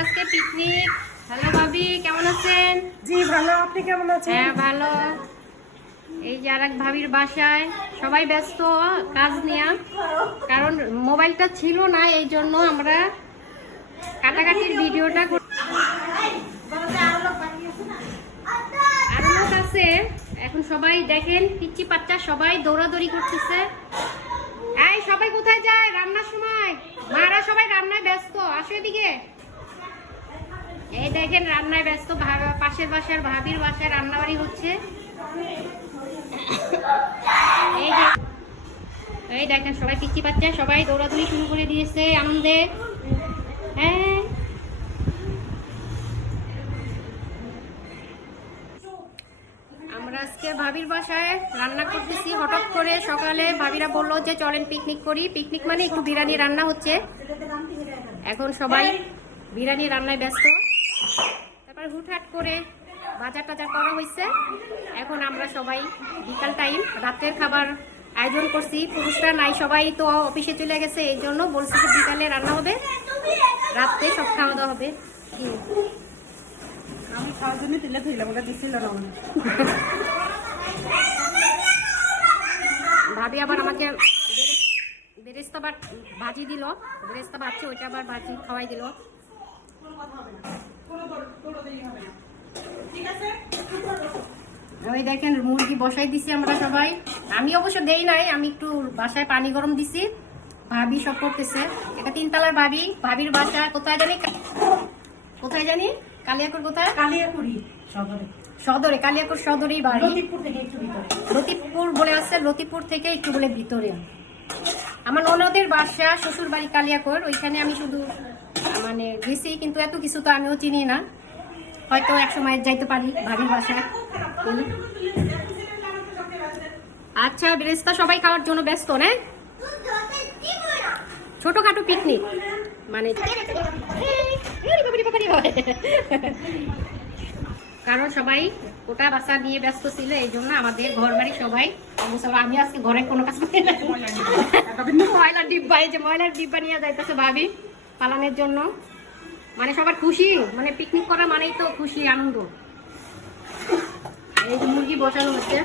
আজকে picnic. Hello ভাবি, কেমন আছেন? জি ভালো, আপনি কেমন আছেন? হ্যাঁ ভালো। এই যে আরেক ভাবির বাসায় সবাই ব্যস্ত কাজ নিয়ে, কারণ মোবাইলটা ছিল না, এই জন্য আমরা কাটাকাটির ভিডিওটা আরো লোক আছে এখন। সবাই দেখেন পিচ্চি বাচ্চা সবাই দৌড়াদৌড়ি করতেছে। এই সবাই কোথায় যায়? রান্নার সময় মারা সবাই রান্নায় ব্যস্ত, আসো এদিকে। এই দেখেন রান্নায় ব্যস্ত, পাশের বাসার ভাবির বাসায় রান্নাবাড়ি হচ্ছে। এই দেখেন সবাই পিচ্চি বাচ্চা সবাই দৌড়াদৌড়ি শুরু করে দিয়েছে আনন্দে। হ্যাঁ আমরা আজকে ভাবির বাসায় রান্না করতেছি। হঠাৎ করে সকালে ভাবিরা বললো যে চলেন পিকনিক করি। পিকনিক মানে একটু বিরিয়ানি রান্না হচ্ছে। এখন সবাই বিরিয়ানি রান্নায় ব্যস্ত। তারপরে হুটহাট করে বাজার টাজার করা হয়েছে। এখন আমরা সবাই বিকাল টাইম রাতের খাবার আয়োজন করছি। পুরুষরা নাই, সবাই তো অফিসে চলে গেছে, এই জন্য বলছি যে বিকালে রান্না হবে, রাতে সব খাওয়া দাওয়া হবে। আমি খাওয়ার জন্য তুলে ফেললাম, ওটা দিছিল না। ভাবি আবার আমাকে বেরেস্তা ভাজি দিল, বেরেস্তা ভাজছে, ওইটা আবার ভাজি খাওয়াই দিল। ওই দেখেন মুরগি বসাই দিছি আমরা সবাই। আমি অবশ্য দেই নাই, আমি একটু বাসায় পানি গরম দিছি। ভাবি সব করতেছে। এটা 3 তলার ভাবি। ভাবির বাসা কোথায় জানি, কোথায় জানি কালিয়াকুর, কোথায় কালিয়াকুড়ি সদরে। সদরে, কালিয়াকুর সদরেই বাড়ি। লতিফপুর থেকে একটু ভিতরে। লতিফপুর বলে আছে, লতিফপুর থেকে একটু বলে ভিতরে। আমার ননদের বাসা শ্বশুর বাড়ি কালিয়াকুর, ওইখানে আমি শুধু মানে গেছি, কিন্তু এত কিছু তো আমিও চিনি না। হয়তো এক সময় যাইতে পারি ভাবির বাসা। আচ্ছা বেরেস্তা সবাই খাওয়ার জন্য ব্যস্ত না? ছোটখাটো পিকনিক মানে, কারণ সবাই ওটা বাসা নিয়ে ব্যস্ত ছিল, এই জন্য আমাদের ঘর বাড়ি সবাই। আমি আজকে ঘরে কোনো কাজ করি না। ময়লার ডিব্বা, এই যে ময়লার ডিব্বা নিয়ে যাইতেছে ভাবি পালানোর জন্য। মানে সবার খুশি, মানে পিকনিক করা মানেই তো খুশি আনন্দ। এই যে মুরগি বসানো হচ্ছে।